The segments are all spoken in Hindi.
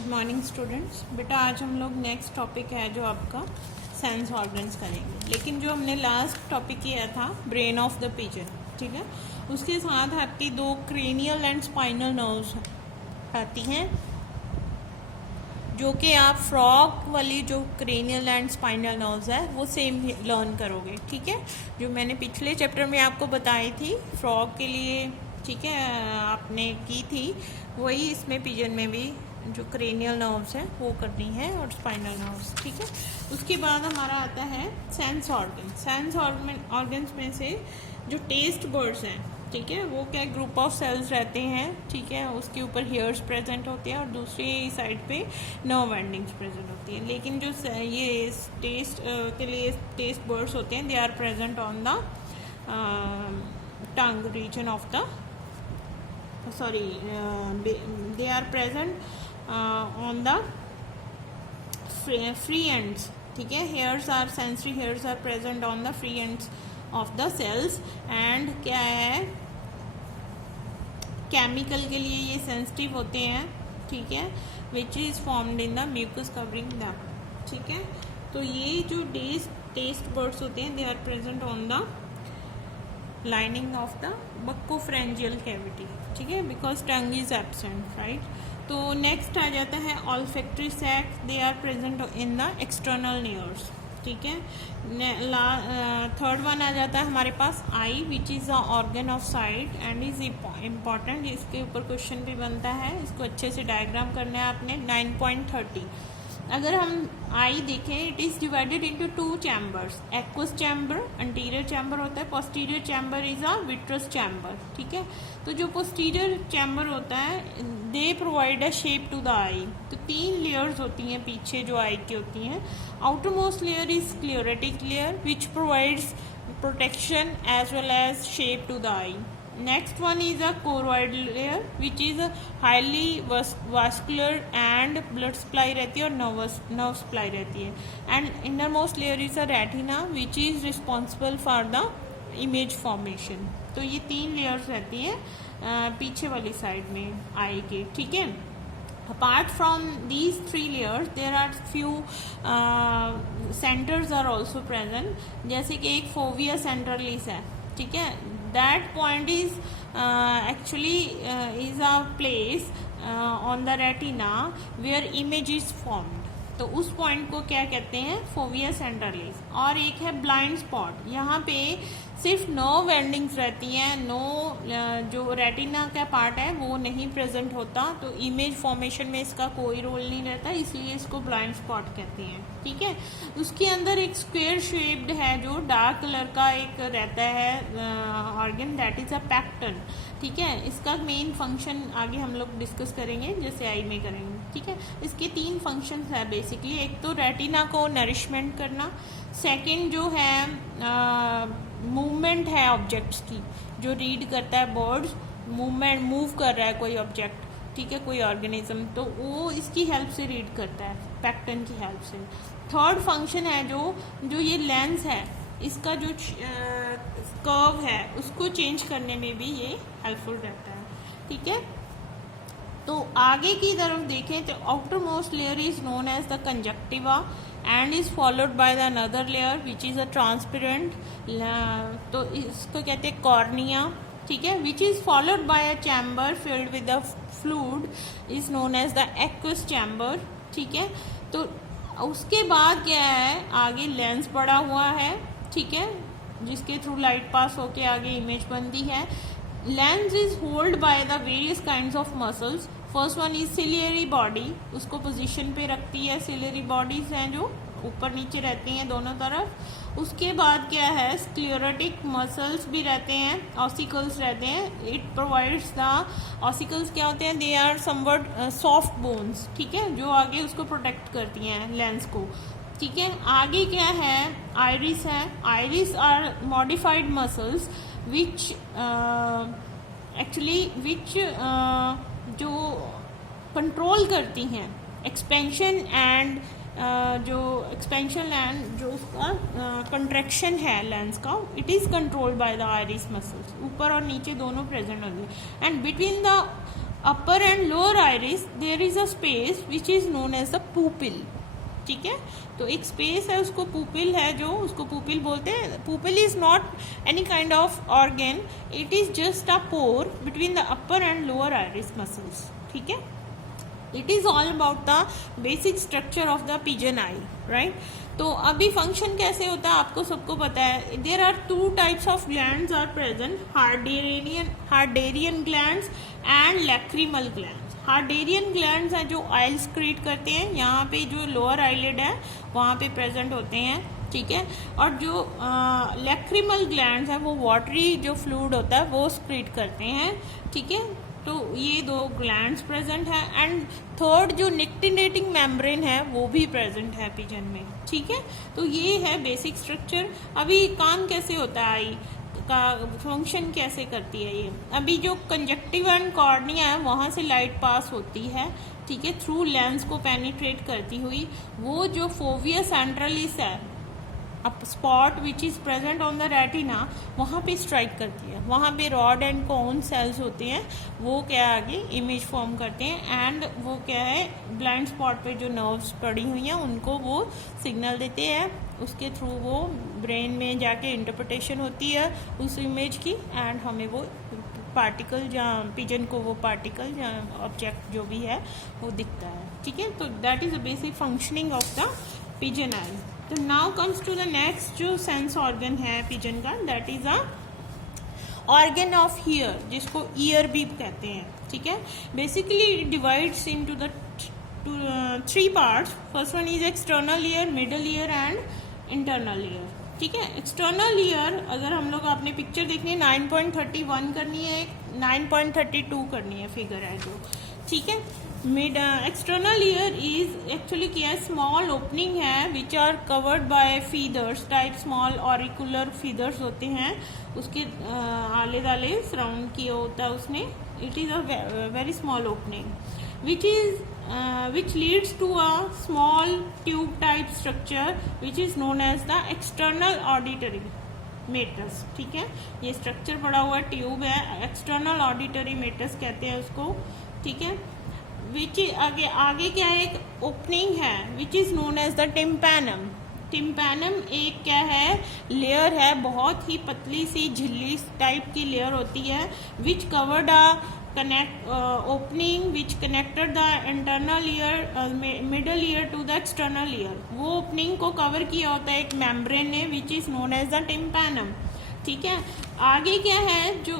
Good morning students. बेटा आज हम लोग नेक्स्ट टॉपिक है जो आपका सेंस ऑर्गन्स करेंगे, लेकिन जो हमने लास्ट टॉपिक किया था ब्रेन ऑफ द पिजन, ठीक है, उसके साथ आपकी दो क्रेनियल एंड स्पाइनल नर्व्स आती हैं जो कि आप फ्रॉग वाली जो क्रेनियल एंड स्पाइनल नर्व्स है वो सेम लर्न करोगे, ठीक है, जो मैंने पिछले चैप्टर में आपको बताई थी फ्रॉग के लिए, ठीक है, आपने की थी वही इसमें पिजन में भी जो क्रेनियल नर्व्स हैं वो करनी है और स्पाइनल नर्व्स, ठीक है। उसके बाद हमारा आता है सेंस ऑर्गन। सेंस ऑर्गन्स में से जो टेस्ट बर्ड्स हैं, ठीक है, वो क्या ग्रुप ऑफ सेल्स रहते हैं, ठीक है, उसके ऊपर हेयर्स प्रेजेंट होते हैं और दूसरी साइड पे नर्व एंडिंग्स प्रेजेंट होती है। लेकिन जो ये टेस्ट के लिए टेस्ट बर्ड्स होते हैं they are present on the tongue region of the they are present on the free ends, ठीक है, hairs are sensory hairs are present on the free ends of the cells and क्या है केमिकल के लिए ये सेंसिटिव होते हैं, ठीक है, which is formed in the mucus covering them, ठीक है। तो ये जो टेस्ट बर्ड्स होते हैं they are present on the lining of the buccopharyngeal cavity, ठीक है, because tongue is absent, right. तो नेक्स्ट आ जाता है olfactory sac, they are present in the external ears, ठीक है। थर्ड वन आ जाता है हमारे पास eye which is a organ of sight and is important, इसके ऊपर क्वेश्चन भी बनता है, इसको अच्छे से डायग्राम करना है आपने। 9.30 अगर हम आई देखें it is divided into two chambers, aqueous chamber anterior chamber होता है, posterior chamber is a vitreous chamber, ठीक है। तो जो पोस्टीरियर चैम्बर होता है they provide a shape to the eye. तो 3 लेयर्स होती हैं पीछे जो आई की होती हैं। Outermost layer is sclerotic layer which provides protection as well as shape to the eye. Next one is a choroid layer which is a highly vascular and blood supply रहती है और nerve supply रहती है। And innermost layer is a retina which is responsible for the image formation। तो ये 3 layers रहती है पीछे वाली साइड में आई के, ठीक है। Apart from these 3 layers there are few centers are also present, जैसे कि एक fovea centralis है, ठीक है, that point is actually is a place on the retina where image is formed। तो उस पॉइंट को क्या कहते हैं फोविया सेंट्रलिस। और एक है ब्लाइंड स्पॉट, यहाँ पे सिर्फ नर्व एंडिंग्स रहती हैं, जो रेटिना का पार्ट है वो नहीं प्रेजेंट होता, तो इमेज फॉर्मेशन में इसका कोई रोल नहीं रहता, इसलिए इसको ब्लाइंड स्पॉट कहते हैं, ठीक है। उसके अंदर एक स्क्वेयर शेप्ड है जो डार्क कलर का एक रहता है organ, that is a pectin, ठीक है। इसका मेन फंक्शन आगे हम लोग डिस्कस करेंगे जैसे आई में करेंगे, ठीक है। इसके 3 फंक्शंस है बेसिकली, एक तो रेटिना को नरिशमेंट करना, सेकंड जो है मूवमेंट है ऑब्जेक्ट्स की, जो रीड करता है बर्ड्स मूवमेंट, मूव कर रहा है कोई ऑब्जेक्ट, ठीक है, कोई ऑर्गेनिज्म, तो वो इसकी हेल्प से रीड करता है, पैक्टन की हेल्प से। थर्ड फंक्शन है जो ये लेंस है इसका जो कर्व है उसको चेंज करने में भी ये हेल्पफुल रहता है, ठीक है। तो आगे की तरफ देखें तो outermost layer is known as the conjunctiva and is followed by the another layer which is a transparent, तो इसको कहते हैं कॉर्निया, ठीक है, which is followed by a chamber filled with the fluid is known as the aqueous chamber, ठीक है। तो उसके बाद क्या है आगे लेंस पड़ा हुआ है, ठीक है, जिसके थ्रू लाइट पास होके आगे इमेज बनती है। Lens is hold by the various kinds of muscles. First one is ciliary body, उसको पोजीशन पे रखती है, सिलियरी बॉडीज हैं जो ऊपर नीचे रहती हैं दोनों तरफ। उसके बाद क्या है स्क्लेरोटिक मसल्स भी रहते हैं, ऑसिकल्स रहते हैं, इट प्रोवाइड्स द ऑसिकल्स क्या होते हैं they are somewhat soft bones, ठीक है, जो आगे उसको प्रोटेक्ट करती हैं लेंस को, ठीक है। आगे क्या है आइरिस है, iris are modified muscles which जो कंट्रोल करती हैं एक्सपेंशन एंड जो उसका कंट्रैक्शन है लेंस का, it is controlled by the iris muscles, ऊपर और नीचे दोनों प्रेजेंट होंगे। And between the upper and lower iris there is a space which is known as the pupil. ठीक है, तो एक स्पेस है, उसको पुपिल है, जो उसको पुपिल बोलते हैं। Pupil is not any kind of organ, it is just a pore between the upper and lower iris muscles. ठीक है, it is all about the basic structure of the pigeon eye, right. तो अभी फंक्शन कैसे होता है आपको सबको पता है। There are 2 types of glands are present, Harderian glands and lacrimal glands. Harderian glands हैं जो ऑयल स्क्रीट करते हैं, यहाँ पे जो लोअर आईलिड है वहाँ पे प्रेजेंट होते हैं। ठीक है, और जो लैक्रिमल ग्लैंड्स हैं वो वाटरी जो फ्लूइड होता है वो स्क्रीट करते हैं। ठीक है, तो ये 2 ग्लैंड्स प्रेजेंट है। एंड थर्ड जो निक्टिनेटिंग मेम्ब्रेन है वो भी प्रेजेंट है पिजन में। ठीक है, तो ये है बेसिक स्ट्रक्चर। अभी काम कैसे होता है, आई का फंक्शन कैसे करती है ये। अभी जो कंजक्टिव एंड कॉर्निया है वहाँ से लाइट पास होती है। ठीक है, थ्रू लेंस को पेनिट्रेट करती हुई वो जो फोविया सेंट्रलिस है, अब spot which is present on the retina, वहाँ पे स्ट्राइक करती है। वहाँ पे रॉड एंड कोन सेल्स होते हैं, वो क्या आगे इमेज फॉर्म करते हैं। एंड वो क्या है, ब्लाइंड स्पॉट पे जो नर्व्स पड़ी हुई हैं उनको वो सिग्नल देते हैं, उसके थ्रू वो ब्रेन में जाके इंटरप्रिटेशन होती है उस इमेज की। एंड हमें वो पार्टिकल जहाँ पिजन को वो पार्टिकल जहाँ ऑब्जेक्ट जो भी है वो दिखता है। ठीक है, तो that is the basic functioning of the pigeon eye. तो now comes to the next जो सेंस ऑर्गन है पिजन का, that is a organ of ear, जिसको ईयर भी कहते हैं। ठीक है, basically divides into the 3 parts. First one is external ear, middle ear and internal ear. ठीक है, एक्सटर्नल ईयर अगर हम लोग आपने पिक्चर देखनी है 9.31 करनी है, 9.32 करनी है, फिगर है जो। ठीक है, mid external ear is actually क्या, स्मॉल ओपनिंग है which are covered by feathers type, small auricular feathers होते हैं, उसके आले दाले सराउंड किया होता है उसने। It is a very small opening which leads to a small tube type structure which is known as the external auditory meatus। ठीक है, ये स्ट्रक्चर पड़ा हुआ ट्यूब है, एक्सटर्नल ऑडिटरी मेटस कहते हैं उसको। ठीक है, विच आगे क्या है, एक ओपनिंग है which is known as the tympanum. Tympanum एक क्या है, लेयर है, बहुत ही पतली सी झिल्ली टाइप की लेयर होती है, which covered a opening which connected the internal ear middle ear to the external ear। वो ओपनिंग को कवर किया होता है एक मेम्ब्रेन ने which is known as the tympanum. ठीक है, आगे क्या है, जो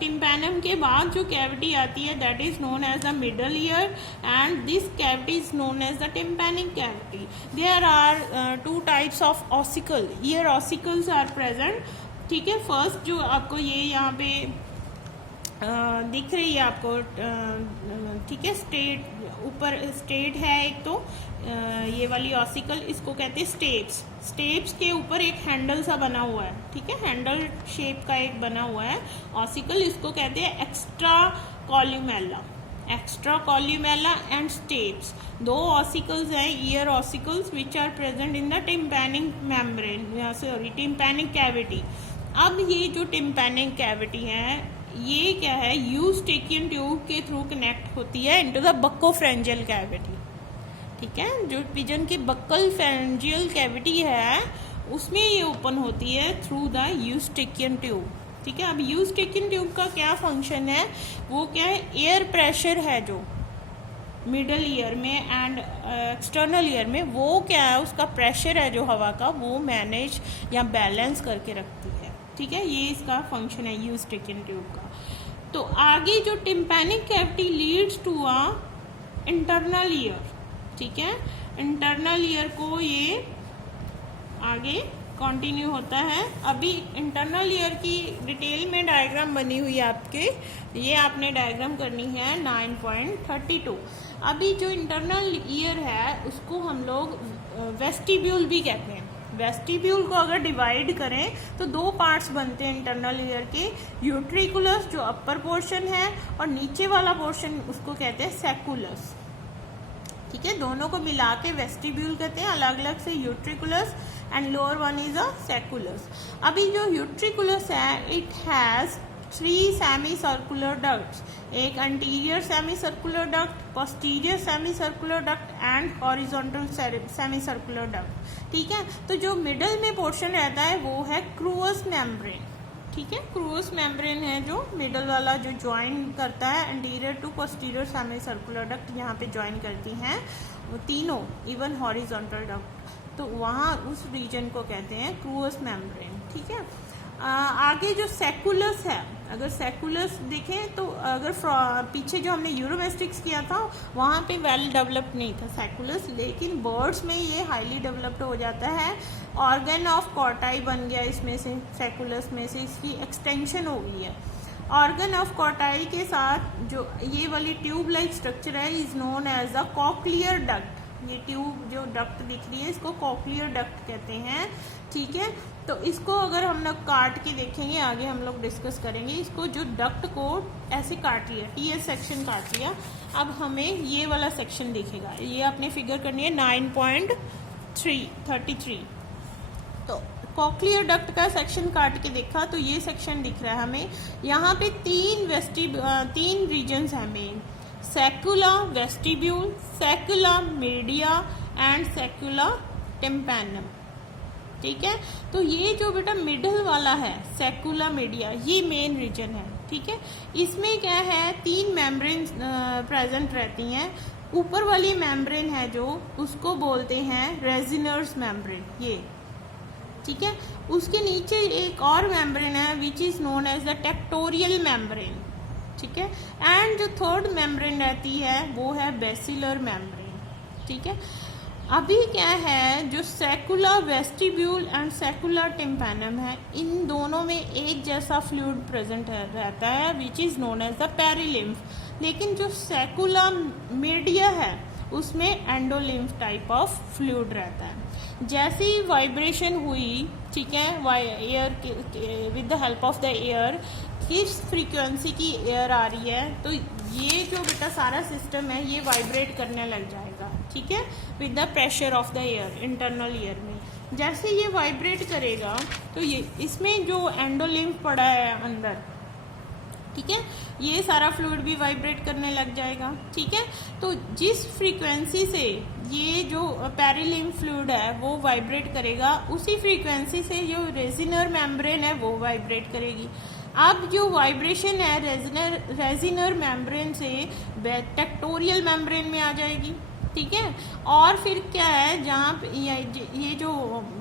टिम्पैनम के बाद जो कैविटी आती है that is known as the middle ear and this cavity is known as the tympanic cavity. There are 2 types of ossicle, ear ossicles are present. ठीक है, फर्स्ट जो आपको ये यहाँ पे दिख रही है आपको, ठीक है, स्टेट ऊपर स्टेट है एक, तो ये वाली ऑसिकल इसको कहते हैं स्टेप्स। स्टेप्स के ऊपर एक हैंडल सा बना हुआ है। ठीक है, हैंडल शेप का एक बना हुआ है ऑसिकल, इसको कहते हैं extra columella. Extra columella and stapes 2 ossicles हैं, ear ossicles which are present in the tympanic membrane, sorry tympanic cavity. अब ये जो टिम्पैनिक कैविटी है ये क्या है, यूस्टेकियन ट्यूब के थ्रू कनेक्ट होती है इनटू द बक्कोफ्रेंजियल कैविटी। ठीक है, जो पिजन की बक्कल फ्रेंजियल कैविटी है उसमें ये ओपन होती है थ्रू द यूस्टेकियन ट्यूब। ठीक है, अब यूस्टेकियन ट्यूब का क्या फंक्शन है, वो क्या है, एयर प्रेशर है जो मिडल ईयर में एंड एक्सटर्नल ईयर में, वो क्या है, उसका प्रेशर है जो हवा का, वो मैनेज या बैलेंस करके रखती है। ठीक है, ये इसका फंक्शन है यूस्टेकियन ट्यूब का। तो आगे जो tympanic cavity leads to a internal ear. ठीक है, इंटरनल ईयर को ये आगे कंटिन्यू होता है। अभी इंटरनल ईयर की डिटेल में डायग्राम बनी हुई है आपके, ये आपने डायग्राम करनी है 9.32। अभी जो इंटरनल ईयर है उसको हम लोग वेस्टिब्यूल भी कहते हैं। वेस्टिब्यूल को अगर डिवाइड करें तो 2 पार्ट्स बनते हैं इंटरनल ईयर के, यूट्रिकुलस जो अपर पोर्शन है और नीचे वाला पोर्शन उसको कहते हैं सेकुलस। ठीक है, दोनों को मिला के वेस्टिब्यूल कहते हैं, अलग अलग से utriculus and lower one is a sacculus. अभी जो यूट्रिकुलस है it has 3 semi circular ducts, एक anterior semi circular duct, posterior semi circular duct and horizontal semi circular duct. ठीक है, तो जो मिडल में पोर्शन रहता है वो है क्रूअस मेम्ब्रेन। ठीक है, क्रूअस मेम्ब्रेन है जो मिडल वाला, जो ज्वाइन करता है anterior to posterior semi circular duct, यहाँ पे ज्वाइन करती हैं वो तीनों, इवन हॉरिजॉन्टल डक्ट, तो वहाँ उस रीजन को कहते हैं क्रूअस मेम्ब्रेन। ठीक है, आगे जो सेकुलस है, अगर सेकुलस देखें तो अगर पीछे जो हमने यूरोमेस्टिक्स किया था वहाँ पे वेल डेवलप्ड नहीं था सेकुलस, लेकिन बर्ड्स में ये हाईली डेवलप्ड हो जाता है। ऑर्गन ऑफ कॉर्टाई बन गया इसमें से, सेकुलस में से इसकी एक्सटेंशन हो गई है। ऑर्गन ऑफ कॉर्टाई के साथ जो ये वाली ट्यूब लाइक स्ट्रक्चर है is known as a cochlear duct. ये ट्यूब जो डक्ट दिख रही है इसको कॉक्लियर डक्ट कहते हैं। ठीक है, तो इसको अगर हम लोग काट के देखेंगे, आगे हम लोग डिस्कस करेंगे, इसको जो डक्ट को ऐसे काट लिया, टीएस सेक्शन काट लिया, अब हमें ये वाला सेक्शन दिखेगा। ये आपने फिगर करनी है 9.33। तो कॉक्लियर डक्ट का सेक्शन काट के देखा तो ये सेक्शन दिख रहा है हमें। यहाँ पे तीन रीजन्स हैं main, सैकुला vestibule, सैकुला media and सैकुला tympanum. ठीक है, तो ये जो बेटा मिडल वाला है सैकुला मीडिया, ये मेन रीजन है। ठीक है, इसमें क्या है, 3 मेम्ब्रेन प्रेजेंट रहती हैं। ऊपर वाली मेम्ब्रेन है जो, उसको बोलते हैं रेजिनर्स मेम्ब्रेन, ये। ठीक है, उसके नीचे एक और मेम्ब्रेन है which is known as the tectorial membrane. ठीक है, एंड जो थर्ड मेम्ब्रेन रहती है वो है बेसिलर मेम्ब्रेन। ठीक है, अभी क्या है, जो सैकुला वेस्टिब्यूल एंड सैकुला टिम्पैनम है, इन दोनों में एक जैसा फ्लूइड प्रेजेंट रहता है which is known as the perilymph. लेकिन जो सैकुला मीडिया है उसमें एंडोलिम्फ टाइप ऑफ फ्लूइड रहता है। जैसे ही वाइब्रेशन हुई, ठीक है, air with the help of the air, किस फ्रीक्वेंसी की एयर आ रही है, तो ये जो बेटा सारा सिस्टम है ये वाइब्रेट करने लग जाएगा। ठीक है, with the pressure of the air, internal air में जैसे ये वाइब्रेट करेगा तो ये इसमें जो एंडोलिम्फ पड़ा है अंदर, ठीक है, ये सारा फ्लूइड भी वाइब्रेट करने लग जाएगा। ठीक है, तो जिस फ्रीक्वेंसी से ये जो पेरिलिम्फ फ्लूइड है वो वाइब्रेट करेगा, उसी फ्रीक्वेंसी से जो रेजिनर मेम्ब्रेन है वो वाइब्रेट करेगी। अब जो वाइब्रेशन है रेजिनर मेम्ब्रेन से टेक्टोरियल मेम्ब्रेन में आ जाएगी। ठीक है, और फिर क्या है, जहाँ पे ये जो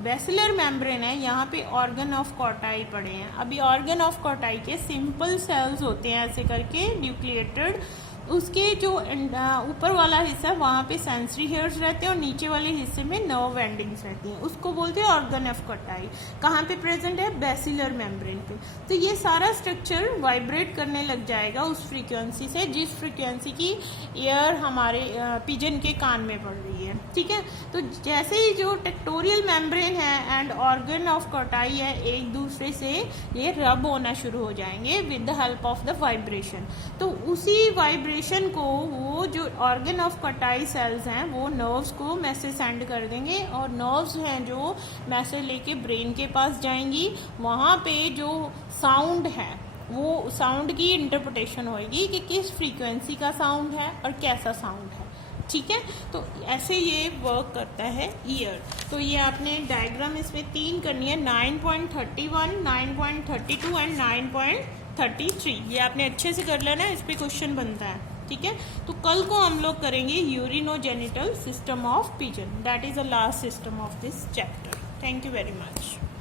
बेसिलर मेम्ब्रेन है यहाँ पे ऑर्गन ऑफ कॉर्टाई पड़े हैं। अभी ऑर्गन ऑफ कॉर्टाई के सिंपल सेल्स होते हैं ऐसे करके न्यूक्लिएटेड, उसके जो ऊपर वाला हिस्सा वहाँ पे सेंसरी हेयर्स रहते हैं और नीचे वाले हिस्से में नर्व एंडिंग्स रहती हैं, उसको बोलते हैं ऑर्गन ऑफ कॉर्टाई। कहाँ पे प्रेजेंट है, बेसिलर मेम्ब्रेन पे। तो ये सारा स्ट्रक्चर वाइब्रेट करने लग जाएगा उस फ्रीक्वेंसी से जिस फ्रीक्वेंसी की एयर हमारे पिजन के कान में पड़ रही है। ठीक है, तो जैसे ही जो टेक्टोरियल मेम्ब्रेन है एंड ऑर्गन ऑफ कॉर्टाई है एक दूसरे से ये रब होना शुरू हो जाएंगे with the help of the vibration. तो उसी वाइब्रेशन को वो जो ऑर्गन ऑफ कॉर्टाई सेल्स हैं वो नर्व्स को मैसेज सेंड कर देंगे और नर्व्स हैं जो मैसेज लेके ब्रेन के पास जाएंगी। वहाँ पे जो साउंड है वो साउंड की इंटरप्रिटेशन होगी कि किस फ्रीक्वेंसी का साउंड है और कैसा साउंड है। ठीक है, तो ऐसे ये वर्क करता है ईयर। तो ये आपने डायग्राम इसमें 3 करनी है, 9.31, 9.32 एंड 9.33। ये आपने अच्छे से कर लेना, इस पे क्वेश्चन बनता है। ठीक है, तो कल को हम लोग करेंगे urinogenital system of pigeon, that is the last system of this chapter. Thank you very much.